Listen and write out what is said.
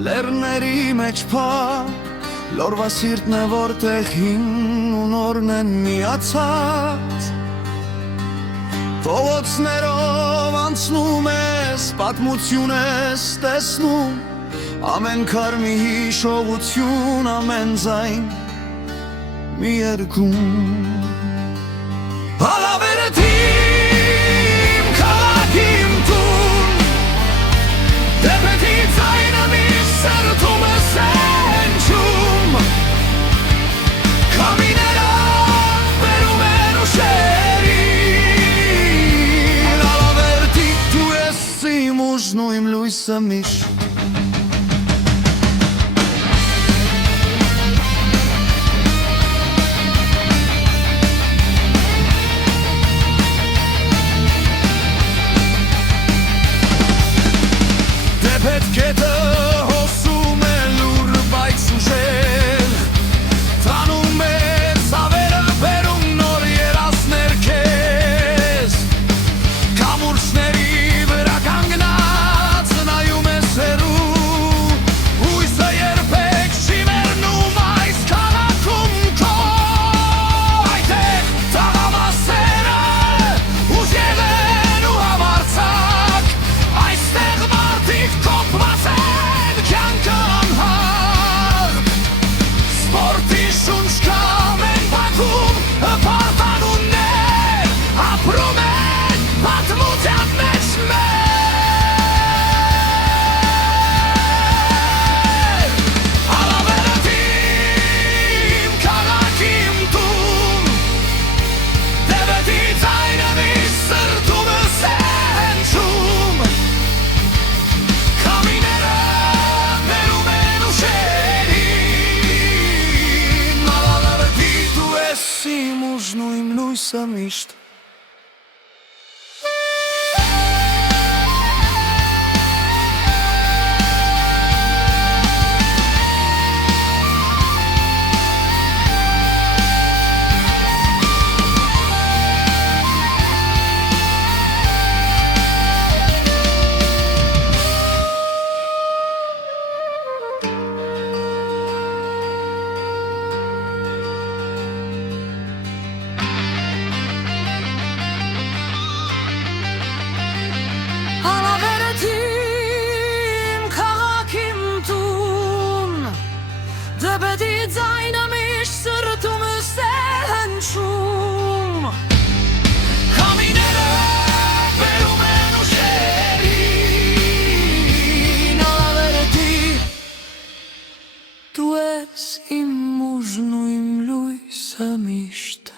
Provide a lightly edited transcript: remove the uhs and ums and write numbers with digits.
Լեռների մեջ փակ լորվա սիրտն է, որտեղ հին ու նորն են միացած Փողոցներով անցնում ես, պատմություն ես տեսնում Ամեն քար մի հիշողություն, ամեն ձայն մի երգում Հալավերը թիմ, քաղաքի տուն Դեպեթի ձայնը միշտ սրտում է սենչում Քամիները բերում են ուշերին Հալավերտի դու ես իմ ուժն ու իմ լույսը միշտ Պետքետը հոսում է լուր բայց ուժել Տանում է ծավերը բերում նոր երասներ քեզ Կամուրջների վրա կանգնած նայում ես հեռու Հույսը երբեք չի մեռնում այս քաղաքում քո Այդտեղ տաղամասերը ուժեղ են ու համարձակ Այստեղ մարդիկ Սպորտի շունչ կամ են բակում Պարտանուններ ապրում են պատմության մեջ մեր Հալավերը թիմ, քաղաքի տուն Դեպեթի ձայնը միշտ սրտում է սենչում Քամիները բերում են ուշերին Հալավերտի դու ես իմ ուժն ու իմ լույսը միշտ Դեպեթի ձայնը միշտ սրտում է սենչում Քամիները բերում են ուշերին Հալավերտի դու ես իմ ուժն ու իմ լույսը միշտ